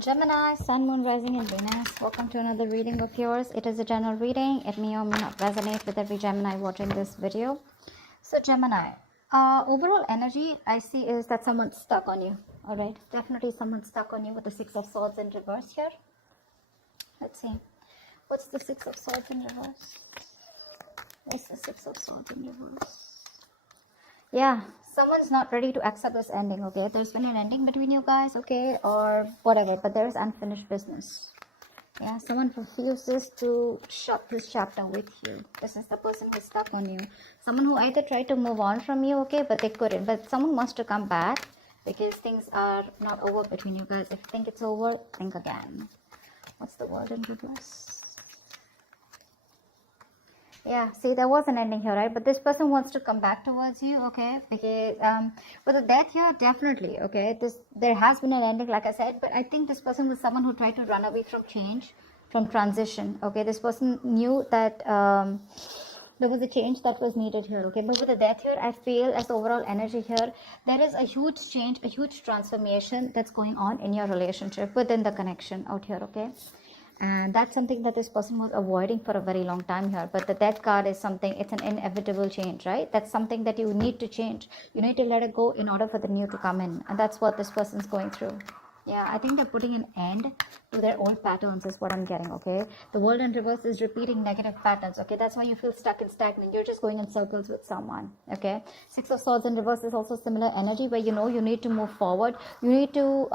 Gemini, Sun, Moon, Rising, and Venus. Welcome to another reading of yours. It is a general reading. It may or may not resonate with every Gemini watching this video. So, Gemini, overall energy I see is that someone's stuck on you. All right, definitely someone's stuck on you with the Six of Swords in reverse here. Let's see. What's the Six of Swords in reverse? What's the Six of Swords in reverse? Yeah, someone's not ready to accept this ending, okay? There's been an ending between you guys, okay? Or whatever, but there is unfinished business. Yeah, someone refuses to shut this chapter with you. This is the person who's stuck on you. Someone who either tried to move on from you, okay, but they couldn't. But someone wants to come back because things are not over between you guys. If you think it's over, think again. What's the word in reverse? Yeah, see, there was an ending here, right? But this person wants to come back towards you, okay? Because with the death here, definitely, okay? There has been an ending, like I said, but I think this person was someone who tried to run away from change, from transition, okay? This person knew that there was a change that was needed here, okay? But with the death here, I feel as the overall energy here, there is a huge change, a huge transformation that's going on in your relationship within the connection out here, okay? And that's something that this person was avoiding for a very long time here. But the death card is something, it's an inevitable change, right? That's something that you need to change. You need to let it go in order for the new to come in. And that's what this person's going through. Yeah, I think they're putting an end to their old patterns is what I'm getting, okay? The world in reverse is repeating negative patterns, okay? That's why you feel stuck and stagnant. You're just going in circles with someone, okay? Six of Swords in reverse is also similar energy where you know you need to move forward. You need to,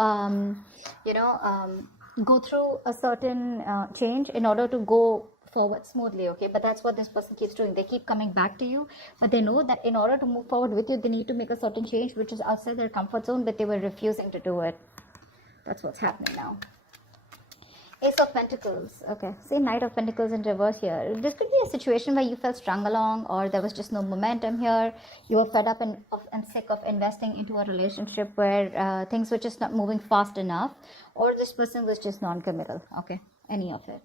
go through a certain change in order to go forward smoothly, okay? But that's what this person keeps doing. They keep coming back to you, but they know that in order to move forward with you, they need to make a certain change which is outside their comfort zone, but they were refusing to do it. That's what's happening now. Ace of Pentacles. Okay, see, Knight of Pentacles in reverse here. This could be a situation where you felt strung along, or there was just no momentum here. You were fed up and sick of investing into a relationship where things were just not moving fast enough, or this person was just non-committal. Okay, any of it.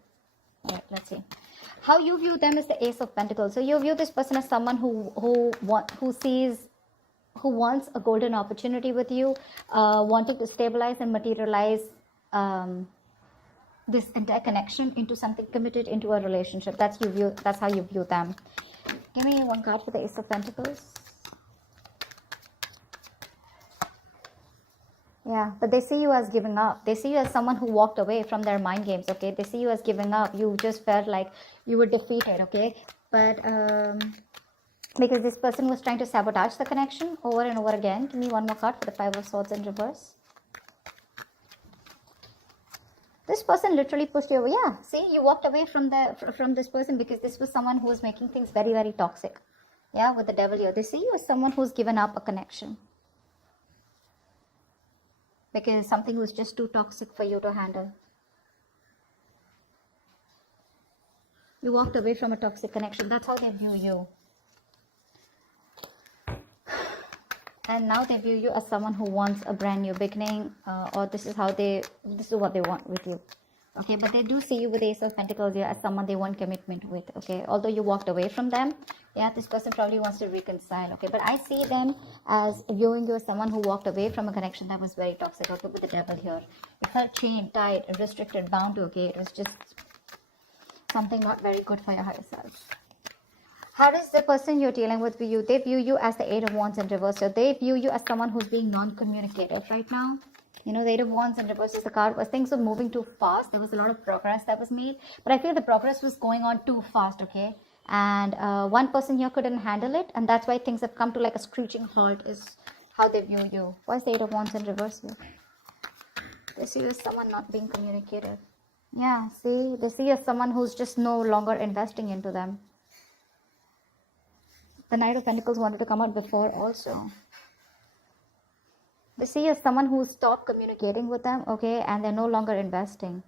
All right, let's see. How you view them is the Ace of Pentacles. So you view this person as someone who wants a golden opportunity with you, wanting to stabilize and materialize this entire connection into something committed, into a relationship. That's how you view them. Give me one card for the Ace of Pentacles. Yeah, but they see you as giving up. They see you as someone who walked away from their mind games, okay? They see you as giving up. You just felt like you were defeated, okay? But because this person was trying to sabotage the connection over and over again. Give me one more card for the Five of Swords in reverse. This person literally pushed you away. Yeah, see, you walked away from this person because this was someone who was making things very, very toxic. Yeah, with the Devil here. They see you as someone who's given up a connection because something was just too toxic for you to handle. You walked away from a toxic connection. That's how they view you. And now they view you as someone who wants a brand new beginning, or this is what they want with you. Okay, but they do see you with the Ace of Pentacles here as someone they want commitment with, okay? Although you walked away from them, yeah, this person probably wants to reconcile, okay? But I see them as viewing you as someone who walked away from a connection that was very toxic, okay, with the Devil here. It felt chained, tied, restricted, bound to, okay? It was just something not very good for your higher self. How does the person you're dealing with view you? They view you as the Eight of Wands in reverse. So they view you as someone who's being non-communicative right now. You know, the Eight of Wands in reverse is the card where things were moving too fast. There was a lot of progress that was made. But I feel the progress was going on too fast, okay? And one person here couldn't handle it. And that's why things have come to like a screeching halt is how they view you. Why is the Eight of Wands in reverse here? They see you as someone not being communicative. Yeah, see? They see you as someone who's just no longer investing into them. The Knight of Pentacles wanted to come out before also. They see you as someone who stopped communicating with them, okay, and they're no longer investing.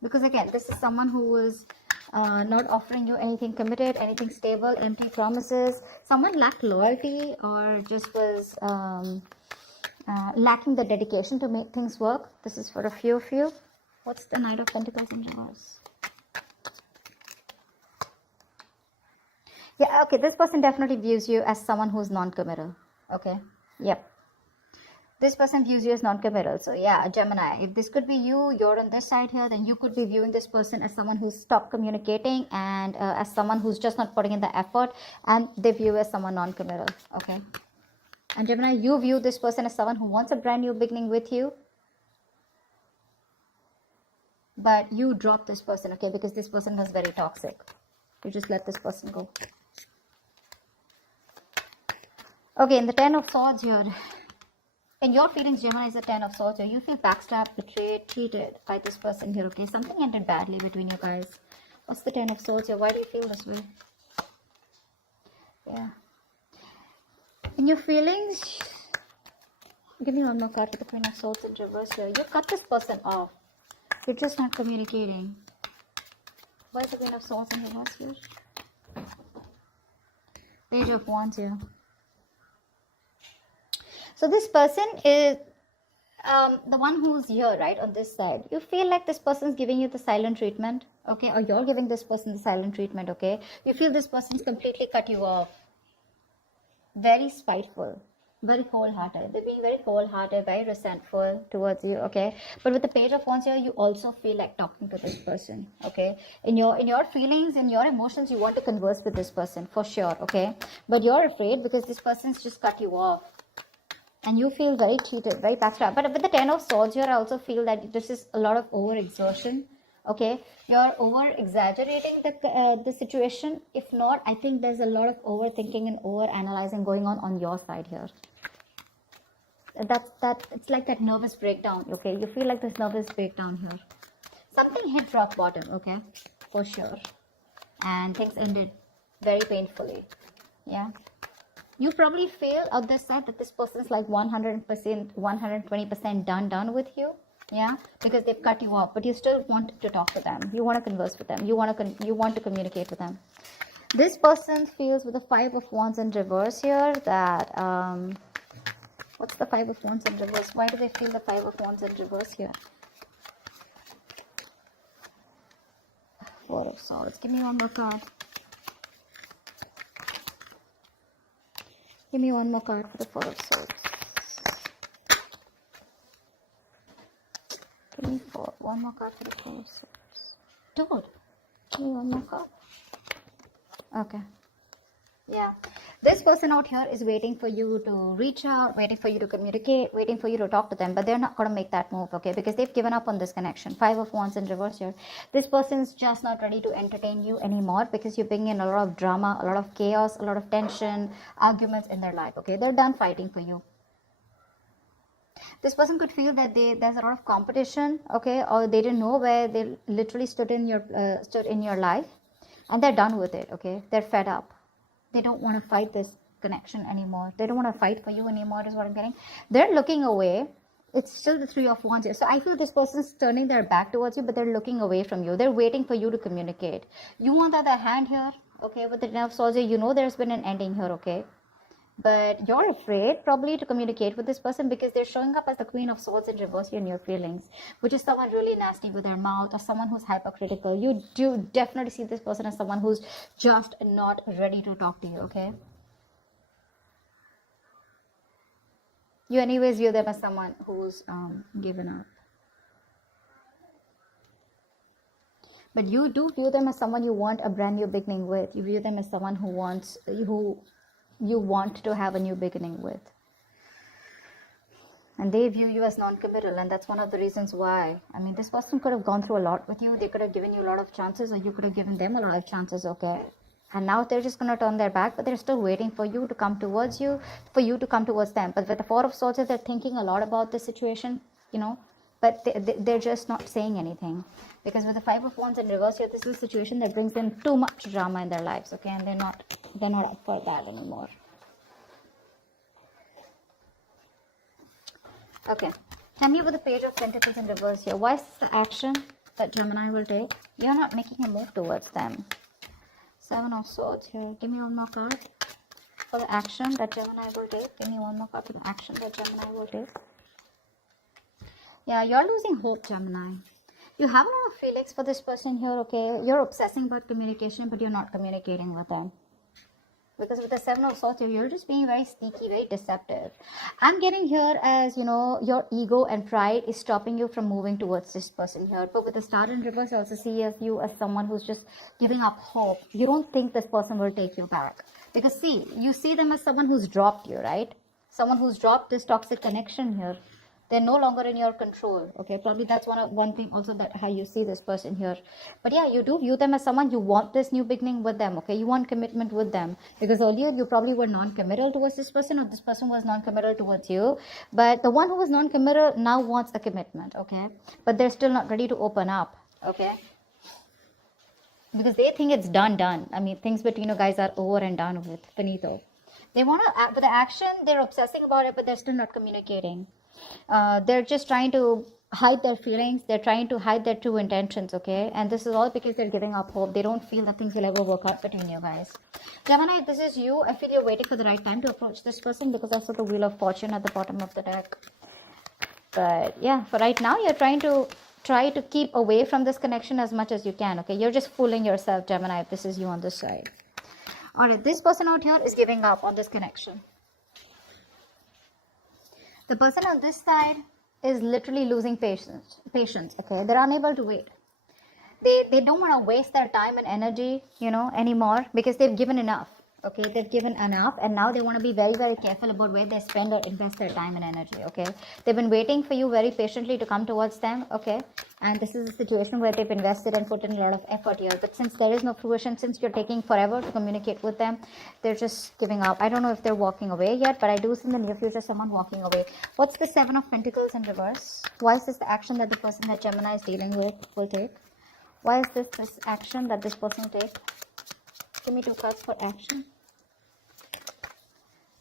Because again, this is someone who is not offering you anything committed, anything stable, empty promises. Someone lacked loyalty or just was lacking the dedication to make things work. This is for a few of you. What's the Knight of Pentacles in reverse? Yeah, okay, this person definitely views you as someone who's non-committal. Okay, yep. This person views you as non-committal. So yeah, Gemini, if this could be you, you're on this side here, then you could be viewing this person as someone who's stopped communicating and as someone who's just not putting in the effort, and they view you as someone non-committal. Okay. And Gemini, you view this person as someone who wants a brand new beginning with you, but you drop this person, okay, because this person was very toxic. You just let this person go. Okay, in the 10 of Swords here, in your feelings, Gemini, is the 10 of Swords here. You feel backstabbed, betrayed, cheated by this person here, okay? Something ended badly between you guys. What's the 10 of Swords here? Why do you feel this way? Yeah. In your feelings, give me one more card for the Queen of Swords in reverse here. You cut this person off. You're just not communicating. Why is the Queen of Swords in reverse here? Page of Wands here. So this person is the one who's here, right, on this side. You feel like this person's giving you the silent treatment, okay, or you're giving this person the silent treatment, okay. You feel this person's completely cut you off. Very spiteful, very cold-hearted. They're being very cold-hearted, very resentful towards you, okay. But with the Page of Wands here, you also feel like talking to this person, okay. In your feelings, in your emotions, you want to converse with this person for sure, okay. But you're afraid because this person's just cut you off. And you feel very cheated, very backstabbed. But with the 10 of Swords here, I also feel that this is a lot of over-exertion. Okay, you're over-exaggerating the situation. If not, I think there's a lot of overthinking and over-analyzing going on your side here. It's like that nervous breakdown. Okay, you feel like this nervous breakdown here. Something hit rock bottom. Okay, for sure, and things ended very painfully. Yeah. You probably feel on this side that this person's like 100%, 120% done with you. Yeah, because they've cut you off, but you still want to talk to them. You want to converse with them. You want to communicate with them. This person feels with the 5 of Wands in reverse here that what's the 5 of Wands in reverse? Why do they feel the 5 of Wands in reverse here? 4 of Swords. Give me one more card. Give me one more card for the 4 of Swords. Give me one more card for the 4 of Swords. Dude, give me one more card. Okay. Yeah. This person out here is waiting for you to reach out, waiting for you to communicate, waiting for you to talk to them, but they're not going to make that move, okay, because they've given up on this connection. 5 of Wands in reverse here. This person's just not ready to entertain you anymore because you bring in a lot of drama, a lot of chaos, a lot of tension, arguments in their life, okay. They're done fighting for you. This person could feel that there's a lot of competition, okay, or they didn't know where they literally stood in your life, and they're done with it, okay. They're fed up. They don't want to fight this connection anymore. They don't want to fight for you anymore, is what I'm getting. They're looking away. It's still the 3 of Wands here. So I feel this person's turning their back towards you, but they're looking away from you. They're waiting for you to communicate. You, on the other hand here, okay, with the 10 of Swords here, you know there's been an ending here, okay. But you're afraid probably to communicate with this person because they're showing up as the Queen of Swords in reverse in your feelings, which is someone really nasty with their mouth or someone who's hypercritical. You do definitely see this person as someone who's just not ready to talk to you, okay? You anyways view them as someone who's given up. But you do view them as someone you want a brand new beginning with. You view them as someone who you want to have a new beginning with. And they view you as non-committal, and that's one of the reasons why. I mean, this person could have gone through a lot with you. They could have given you a lot of chances, or you could have given them a lot of chances, okay? And now they're just going to turn their back, but they're still waiting for you to come towards you, for you to come towards them. But with the 4 of Swords, they're thinking a lot about this situation, you know, but they're just not saying anything. Because with the 5 of Wands in reverse here, this is a situation that brings them too much drama in their lives, okay? And they're not up for that anymore. Okay, tell me with the Page of Pentacles in reverse here. What is the action that Gemini will take? You're not making a move towards them. 7 of Swords here. Give me one more card for the action that Gemini will take. Give me one more card for the action that Gemini will take. Yeah, you're losing hope, Gemini. You have a lot of feelings for this person here, okay? You're obsessing about communication, but you're not communicating with them. because with the Seven of Swords, you're just being very sneaky, very deceptive. I'm getting here as, you know, your ego and pride is stopping you from moving towards this person here. But with the Star in reverse, I also see you as someone who's just giving up hope. You don't think this person will take you back. Because see, you see them as someone who's dropped you, right? Someone who's dropped this toxic connection here. They're no longer in your control. Okay, probably that's one thing also, that how you see this person here. But yeah, you do view them as someone, you want this new beginning with them. Okay, you want commitment with them, because earlier you probably were non-committal towards this person, or this person was non-committal towards you. But the one who was non-committal now wants a commitment. Okay, but they're still not ready to open up. Okay, because they think it's done. I mean, things between you guys are over and done with, finito. They want to act with the action, they're obsessing about it, but they're still not communicating. They're just trying to hide their feelings. They're trying to hide their true intentions. Okay, and this is all because they're giving up hope. They don't feel that things will ever work out between you guys. Gemini, this is you. I feel you're waiting for the right time to approach this person, because I saw the Wheel of Fortune at the bottom of the deck. But yeah, for right now, you're trying to keep away from this connection as much as you can. Okay, you're just fooling yourself, Gemini, if this is you on this side. Alright, this person out here is giving up on this connection. The person on this side is literally losing patience. Okay, they're unable to wait. They don't want to waste their time and energy, you know, anymore, because they've given enough. Okay, they've given enough, and now they want to be very, very careful about where they spend or invest their time and energy. Okay, they've been waiting for you very patiently to come towards them. Okay, and this is a situation where they've invested and put in a lot of effort here, but since there is no fruition, since you're taking forever to communicate with them, they're just giving up. I don't know if they're walking away yet, but I do see in the near future someone walking away. What's the Seven of Pentacles in reverse? Why is this the action that the person that Gemini is dealing with will take? Why is this action that this person will take? Give me 2 cards for action.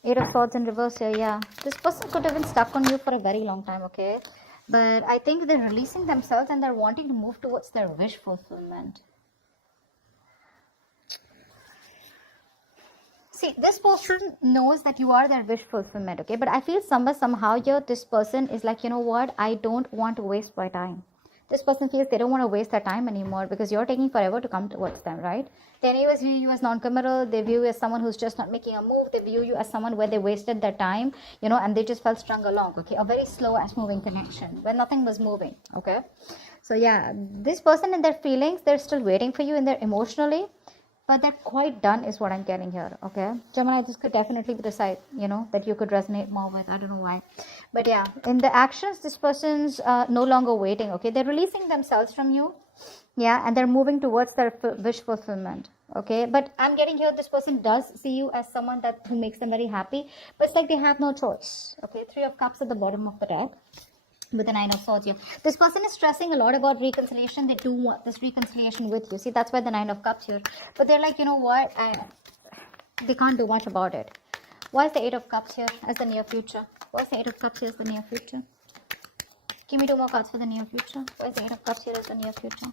8 of Swords in reverse here, yeah. This person could have been stuck on you for a very long time, okay? But I think they're releasing themselves and they're wanting to move towards their wish fulfillment. See, this person knows that you are their wish fulfillment, okay? But I feel somehow here, this person is like, you know what? I don't want to waste my time. This person feels they don't want to waste their time anymore, because you're taking forever to come towards them, right? They anyways view you as non-committal. They view you as someone who's just not making a move. They view you as someone where they wasted their time, you know, and they just felt strung along, okay? A very slow ass moving connection where nothing was moving, okay? So yeah, this person and their feelings, they're still waiting for you in their emotionally, but they're quite done is what I'm getting here, okay? Gemini, this could definitely be the side, you know, that you could resonate more with. I don't know why. But yeah, in the actions, this person's no longer waiting, okay? They're releasing themselves from you, yeah, and they're moving towards their wish fulfillment, okay? But I'm getting here, this person does see you as someone who makes them very happy, but it's like they have no choice, okay? 3 of Cups at the bottom of the deck, with the 9 of Swords here. This person is stressing a lot about reconciliation. They do want this reconciliation with you. See, that's why the 9 of Cups here. But they're like, you know what? They can't do much about it. Why is the 8 of Cups here as the near future? Why is the 8 of Cups here as the near future? Give me 2 more cards for the near future. Why is the 8 of Cups here as the near future?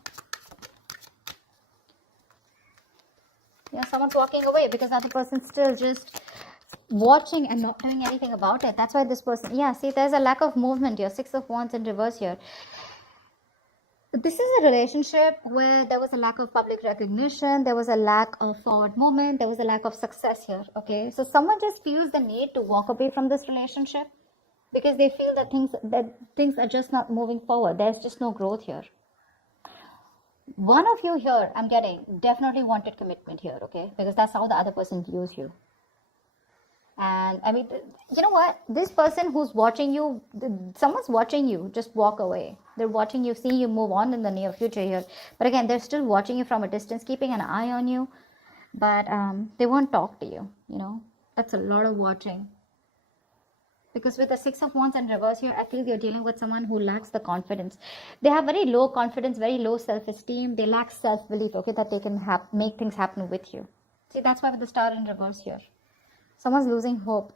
Yeah, someone's walking away because the other person's still just watching and not doing anything about it. That's why this person, yeah, see, there's a lack of movement here. 6 of Wands in reverse here. This is a relationship where there was a lack of public recognition, there was a lack of forward movement, there was a lack of success here, okay? So someone just feels the need to walk away from this relationship because they feel that things are just not moving forward. There's just no growth here. One of you here, I'm getting, definitely wanted commitment here, okay? Because that's how the other person views you. And I mean, you know what? This person who's watching you, someone's watching you, just walk away. They're watching you, seeing you move on in the near future here. But again, they're still watching you from a distance, keeping an eye on you. But they won't talk to you, you know. That's a lot of watching. Because with the 6 of Wands in reverse here, I feel you're dealing with someone who lacks the confidence. They have very low confidence, very low self-esteem. They lack self-belief, okay, that they can make things happen with you. See, that's why with the Star in reverse here. Someone's losing hope.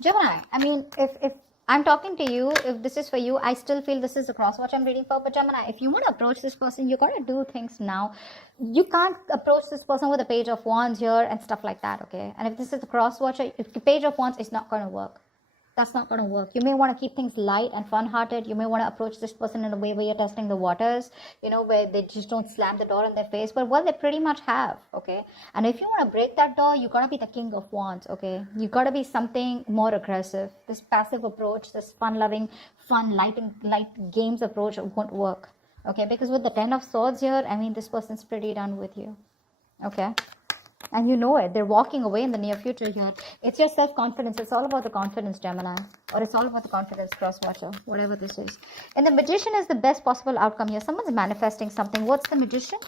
Gemini, I mean, if I'm talking to you, if this is for you, I still feel this is a cross watch I'm reading for. But Gemini, if you want to approach this person, you got to do things now. You can't approach this person with a Page of Wands here and stuff like that, okay? And if this is a cross watch, if the Page of Wands is not going to work. That's not going to work. You may want to keep things light and fun-hearted. You may want to approach this person in a way where you're testing the waters, where they just don't slam the door in their face. But well, they pretty much have, okay? And if you want to break that door, you got to be the king of wands, okay? You got to be something more aggressive. This passive approach, this fun-loving, light games approach won't work, okay? Because with the 10 of swords here, I mean, this person's pretty done with you, okay? And you know it. They're walking away in the near future here. It's your self-confidence. It's all about the confidence, Gemini. Or it's all about the confidence, cross-watcher. Whatever this is. And the magician is the best possible outcome here. Someone's manifesting something. What's the magician?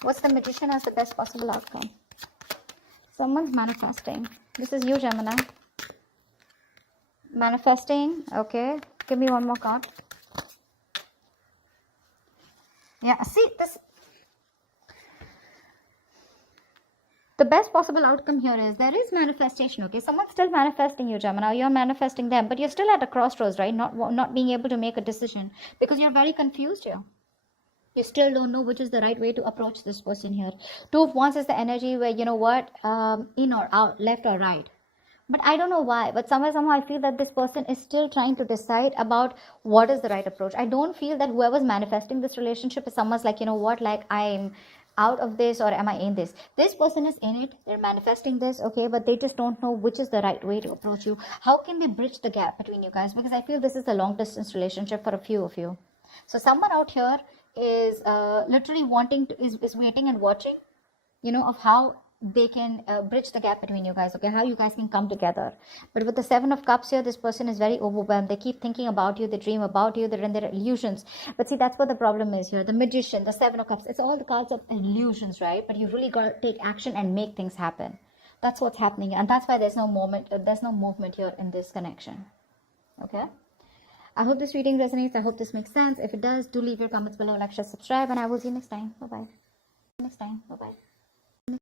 What's the magician as the best possible outcome? Someone's manifesting. This is you, Gemini. Manifesting. Okay. Give me one more card. Yeah. See, this... The best possible outcome here is there is manifestation, okay? Someone's still manifesting you, Gemini. You're manifesting them, but you're still at a crossroads, right? Not being able to make a decision because you're very confused here. You still don't know which is the right way to approach this person here. Two of Wands is the energy where, in or out, left or right. But I don't know why, but somehow I feel that this person is still trying to decide about what is the right approach. I don't feel that whoever's manifesting this relationship is someone's like, I'm out of this or am I in this. This person is in it. They're manifesting this, okay, but they just don't know which is the right way to approach you. How can they bridge the gap between you guys? Because I feel this is a long distance relationship for a few of you. So someone out here is literally is waiting and watching, of how they can bridge the gap between you guys, okay, how you guys can come together. But with the 7 of Cups here, this person is very overwhelmed. They keep thinking about you, they dream about you, they're in their illusions. But see, that's what the problem is here. The Magician, the 7 of Cups, it's all the cards of illusions, right? But you really got to take action and make things happen. That's what's happening, and that's why there's no movement here in this connection, okay? I hope this reading resonates. I hope this makes sense. If it does, do leave your comments below, like, share, subscribe, and I will see you next time. Bye-bye.